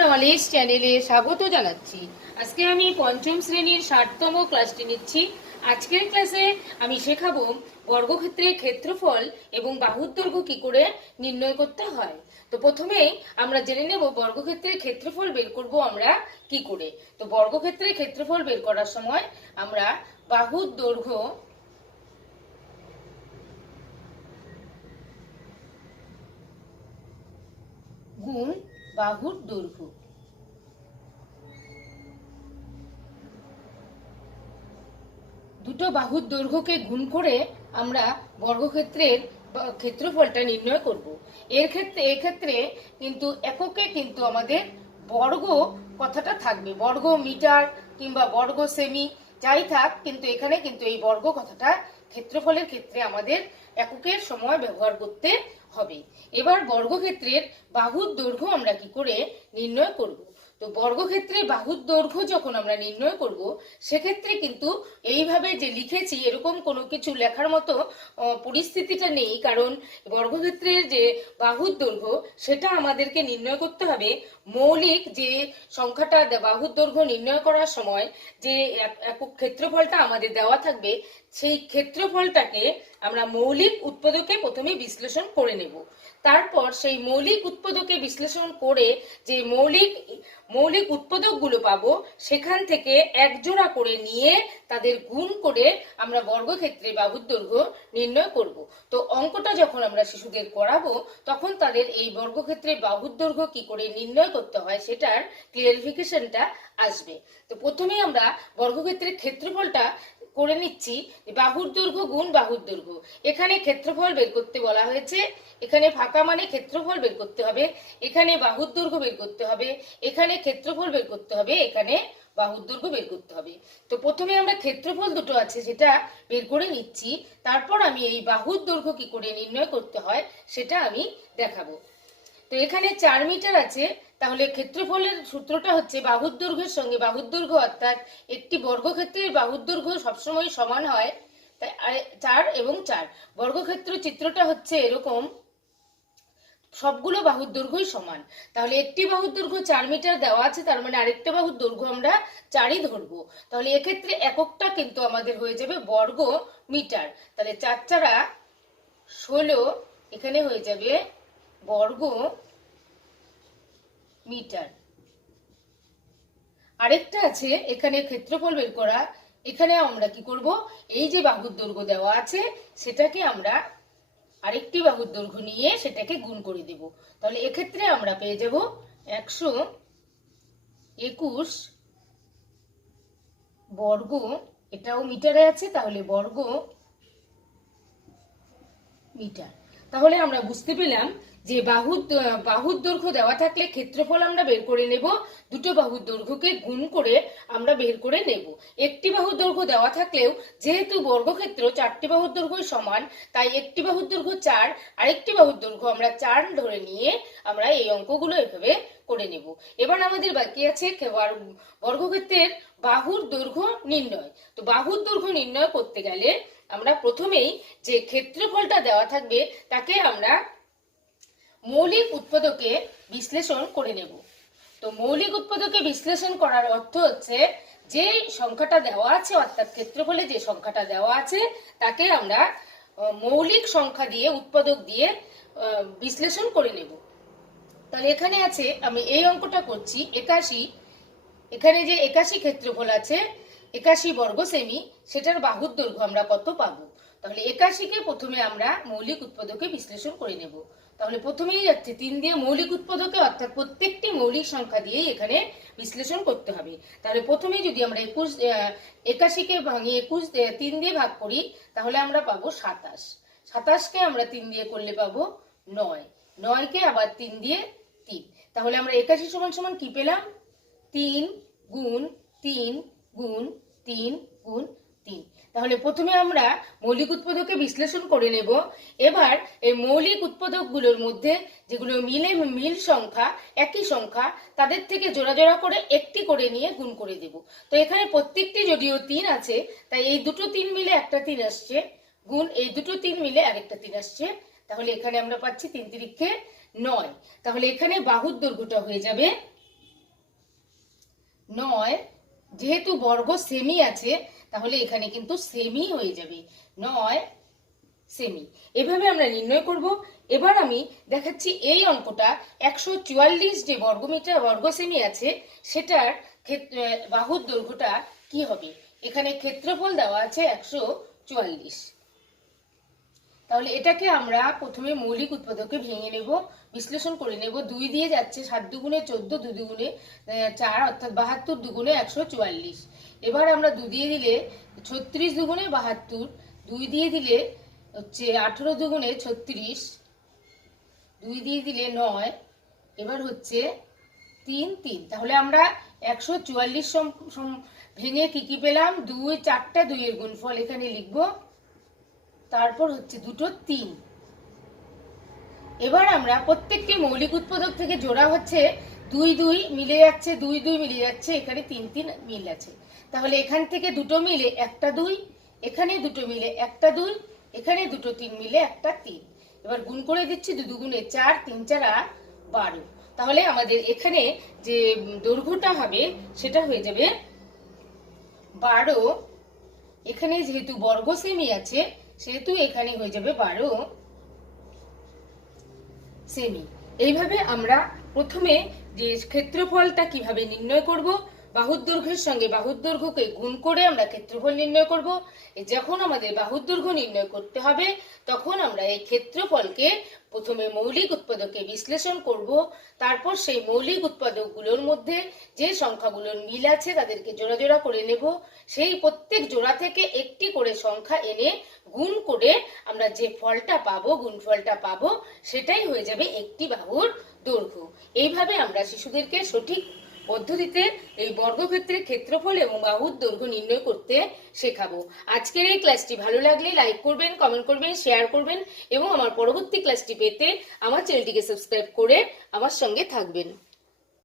Knowledge চ্যানেলে স্বাগত জানাচ্ছি। আজকে আমি পঞ্চম শ্রেণির ষাটতম ক্লাসটি নিচ্ছি। আজকের ক্লাসে আমি শেখাবো বর্গক্ষেত্রের ক্ষেত্রফল এবং বাহুর দৈর্ঘ্য কি করে নির্ণয় করতে হয়। তো প্রথমেই আমরা জেনে নেব বর্গক্ষেত্রের ক্ষেত্রফল বের করব আমরা কি করে। তো বর্গক্ষেত্রের ক্ষেত্রফল বের করার সময় আমরা বাহুর দৈর্ঘ্য গুণ বাহুর দৈর্ঘ্য দুটো বাহুর দৈর্ঘ্যকে গুণ করে আমরা বর্গক্ষেত্রের ক্ষেত্রফলটা নির্ণয় করব। এর ক্ষেত্রে এক্ষেত্রে কিন্তু এককে কিন্তু আমাদের বর্গ কথাটা থাকবে। বর্গ মিটার কিংবা বর্গ সেমি, যাই থাক, কিন্তু এখানে কিন্তু এই বর্গ কথাটা ক্ষেত্রফলের ক্ষেত্রে আমাদের এককের সময় ব্যবহার করতে হবে। এবার বর্গক্ষেত্রের বাহুর দৈর্ঘ্য আমরা কি করে নির্ণয় করব? তো বর্গক্ষেত্রের বাহুর দৈর্ঘ্য যখন আমরা নির্ণয় করব, সেক্ষেত্রে কিন্তু এইভাবে যে লিখেছি, এরকম কোনো কিছু লেখার মতো পরিস্থিতিটা নেই। কারণ বর্গক্ষেত্রের যে বাহুর দৈর্ঘ্য, সেটা আমাদেরকে নির্ণয় করতে হবে মৌলিক যে সংখ্যাটা বাহুর দৈর্ঘ্য নির্ণয় করার সময় যে এক- একক ক্ষেত্রফলটা আমাদের দেওয়া থাকবে, সেই ক্ষেত্রফলটাকে আমরা মৌলিক উৎপাদকে প্রথমে বিশ্লেষণ করে নেব। তারপর সেই মৌলিক উৎপাদকে বিশ্লেষণ করে যে মৌলিক মৌলিক উৎপাদকগুলো পাবো, সেখান থেকে একজোড়া করে নিয়ে তাদের গুণ করে আমরা বর্গক্ষেত্রে বাহুর দৈর্ঘ্য নির্ণয় করব। তো অঙ্কটা যখন আমরা শিশুদের করাবো, তখন তাদের এই বর্গক্ষেত্রে বাহুর দৈর্ঘ্য কি করে নির্ণয় করতে হয় সেটার ক্লিয়ারিফিকেশনটা আসবে। তো প্রথমে আমরা বর্গক্ষেত্রের ক্ষেত্রফলটা করে নিচ্ছি বাহুর দৈর্ঘ্য গুণ বাহুর দৈর্ঘ্য। এখানে ক্ষেত্রফল বের করতে বলা হয়েছে, এখানে ফাঁকা মানে ক্ষেত্রফল বের করতে হবে, এখানে বাহুর দৈর্ঘ্য বের করতে হবে, এখানে ক্ষেত্রফল বের করতে হবে, এখানে বাহুর দৈর্ঘ্য বের করতে হবে। তো প্রথমে আমরা ক্ষেত্রফল দুটো আছে যেটা বের করে নিচ্ছি, তারপর আমি এই বাহুর দৈর্ঘ্য কি করে নির্ণয় করতে হয় সেটা আমি দেখাবো। তো এখানে চার মিটার আছে, তাহলে ক্ষেত্রফলের সূত্রটা হচ্ছে বাহুর দৈর্ঘ্যের সঙ্গে বাহুর দৈর্ঘ্য অর্থাৎ একটি বর্গক্ষেত্রের বাহুর দৈর্ঘ্য সবসময় সমান হয়। তাই চার এবং চার। বর্গক্ষেত্র চিত্রটা হচ্ছে এরকম, সবগুলো বাহুর দৈর্ঘ্যই সমান। তাহলে একটি বাহুর দৈর্ঘ্য চার মিটার দেওয়া আছে, তার মানে আরেকটা বাহুর দৈর্ঘ্য আমরা চারই ধরবো। তাহলে এক্ষেত্রে এককটা কিন্তু আমাদের হয়ে যাবে বর্গ মিটার তাহলে চার চারা ষোলো এখানে হয়ে যাবে বর্গ মিটার। আরেকটা আছে, এখানে ক্ষেত্রফল বের করা। এখানে আমরা কি করব? এই যে বাহুর দৈর্ঘ্য দেওয়া আছে, সেটাকে আমরা আরেকটি বাহুর দৈর্ঘ্য নিয়ে সেটাকে গুণ করে দেব। তাহলে এক্ষেত্রে আমরা পেয়ে যাব একশো একুশ বর্গ। এটাও মিটারে আছে, তাহলে বর্গ মিটার। তাহলে আমরা বুঝতে পেলাম যে বাহুর বাহুর দৈর্ঘ্য দেওয়া থাকলে ক্ষেত্রফল আমরা বের করে নেব। দুটো বাহুর দৈর্ঘ্যকে গুণ করে আমরা বের করে নেব। একটি বাহুর দৈর্ঘ্য দেওয়া থাকলেও যেহেতু বর্গক্ষেত্র চারটি বাহুর দৈর্ঘ্য সমান, তাই একটি বাহুর দৈর্ঘ্য চার, আরেকটি বাহুর দৈর্ঘ্য আমরা চার ধরে নিয়ে আমরা এই অঙ্কগুলো এভাবে করে নেব। এবার আমাদের বাকি আছে বর্গক্ষেত্রের বাহুর দৈর্ঘ্য নির্ণয়। তো বাহুর দৈর্ঘ্য নির্ণয় করতে গেলে আমরা প্রথমেই যে ক্ষেত্রফলটা দেওয়া থাকবে, তাকে আমরা মৌলিক উৎপাদকে বিশ্লেষণ করে নেব। তো মৌলিক উৎপাদকে বিশ্লেষণ করার অর্থ হচ্ছে, যে সংখ্যাটা দেওয়া আছে, অর্থাৎ ক্ষেত্রফলে যে সংখ্যাটা দেওয়া আছে, তাকে আমরা মৌলিক সংখ্যা দিয়ে, উৎপাদক দিয়ে বিশ্লেষণ করে নেব। তাহলে এখানে আছে, আমি এই অঙ্কটা করছি, একাশি। এখানে যে একাশি ক্ষেত্রফল আছে একাশি বর্গ সেমি, সেটার বাহুর দৈর্ঘ্য আমরা কত পাবো? তাহলে একাশিকে প্রথমে আমরা মৌলিক উৎপাদকে বিশ্লেষণ করে নেব। তাহলে প্রথমেই যাচ্ছে, তিন দিয়ে মৌলিক উৎপাদকে, অর্থাৎ প্রত্যেকটি মৌলিক সংখ্যা দিয়েই এখানে বিশ্লেষণ করতে হবে। তাহলে প্রথমে যদি আমরা একুশ একাশিকে ভাঙিয়ে একুশ তিন দিয়ে ভাগ করি, তাহলে আমরা পাবো সাতাশ। সাতাশকে আমরা তিন দিয়ে করলে পাবো নয়। নয়কে আবার তিন দিয়ে তিন। তাহলে আমরা একাশি সমান সমান কি পেলাম? তিন গুণ তিন গুণ তিন গুণ তিন। তাহলে প্রথমে আমরা মৌলিক উৎপাদকে বিশ্লেষণ করে নেব। এবার এই মৌলিক উৎপাদকগুলোর মধ্যে যেগুলো মিলে মিল সংখ্যা, একই সংখ্যা, তাদের থেকে জোড়া জোড়া করে একটি করে নিয়ে গুণ করে দেব। তো এখানে প্রত্যেকটি যদিও তিন আছে, তাই এই দুটো তিন মিলে একটা তিন আসছে, গুণ এই দুটো তিন মিলে আরেকটা তিন আসছে। তাহলে এখানে আমরা পাচ্ছি তিন তিরিক্ষে নয়। তাহলে এখানে বাহুর দৈর্ঘ্যটা হয়ে যাবে নয় যেহেতু বর্গ সেমি আছে, তাহলে এখানে কিন্তু সেমি হয়ে যাবে। নয় সেমি এভাবে আমরা নির্ণয় করব। এবার আমি দেখাচ্ছি এই অঙ্কটা। একশো চুয়াল্লিশ যে বর্গমিটার, বর্গ সেমি আছে, সেটার ক্ষেত্র বাহুর দৈর্ঘ্যটা কি হবে? এখানে ক্ষেত্রফল দেওয়া আছে একশো চুয়াল্লিশ। তাহলে এটাকে আমরা প্রথমে মৌলিক উৎপাদকে ভেঙে নেব, বিশ্লেষণ করে নেব। দুই দিয়ে যাচ্ছে সাত দুগুণে চোদ্দ, দু দুগুণে চার, অর্থাৎ বাহাত্তর দুগুণে একশো চুয়াল্লিশ। এবার আমরা দু দিয়ে দিলে ছত্রিশ দুগুণে বাহাত্তর, দুই দিয়ে দিলে হচ্ছে আঠেরো দুগুণে ছত্রিশ, দুই দিয়ে দিলে নয়, এবার হচ্ছে তিন তিন। তাহলে আমরা একশো চুয়াল্লিশ ভেঙে কী কী পেলাম? দুই, চারটা দুইয়ের গুণফল এখানে লিখব। তারপর হচ্ছে দুটো তিন। এবার আমরা প্রত্যেকটি মৌলিক উৎপাদক থেকে জোড়া হচ্ছে দুই দুই মিলে যাচ্ছে, দুই দুই মিলে যাচ্ছে, এখানে তিন তিন মিল আছে। তাহলে এখান থেকে দুটো মিলে একটা দুই, এখানে দুটো মিলে একটা দুই, এখানে দুটো তিন মিলে একটা তিন। এবার গুণ করে দিচ্ছি দু দুগুণে চার, তিন চার আট বারো। তাহলে আমাদের এখানে যে দৈর্ঘ্যটা হবে, সেটা হয়ে যাবে বারো। এখানে যেহেতু বর্গ সেমি আছে সেহেতু এখানে হয়ে যাবে বারো সেমি। এইভাবে আমরা প্রথমে যে ক্ষেত্রফলটা কীভাবে নির্ণয় করব, বাহুর দৈর্ঘ্যের সঙ্গে বাহুর দৈর্ঘ্যকে গুণ করে আমরা ক্ষেত্রফল নির্ণয় করব। যখন আমাদের বাহুর দৈর্ঘ্য নির্ণয় করতে হবে, তখন আমরা এই ক্ষেত্রফলকে প্রথমে মৌলিক উৎপাদকে বিশ্লেষণ করব, তারপর সেই মৌলিক উৎপাদকগুলোর মধ্যে যে সংখ্যাগুলোর মিল আছে তাদেরকে জোড়া জোড়া করে নেব। সেই প্রত্যেক জোড়া থেকে একটি করে সংখ্যা এনে গুণ করে আমরা যে ফলটা পাবো, গুণফলটা পাবো, সেটাই হয়ে যাবে একটি বাহুর দৈর্ঘ্য। এইভাবে আমরা শিশুদেরকে সঠিক পদ্ধতিতে এই বর্গক্ষেত্রের ক্ষেত্রফল এবং বাহুর দৈর্ঘ্য নির্ণয় করতে শেখাবো। আজকের এই ক্লাসটি ভালো লাগলে লাইক করবেন কমেন্ট করবেন শেয়ার করবেন এবং আমার পরবর্তী ক্লাসটি পেতে আমার চ্যানেলটিকে সাবস্ক্রাইব করে আমার সঙ্গে থাকবেন।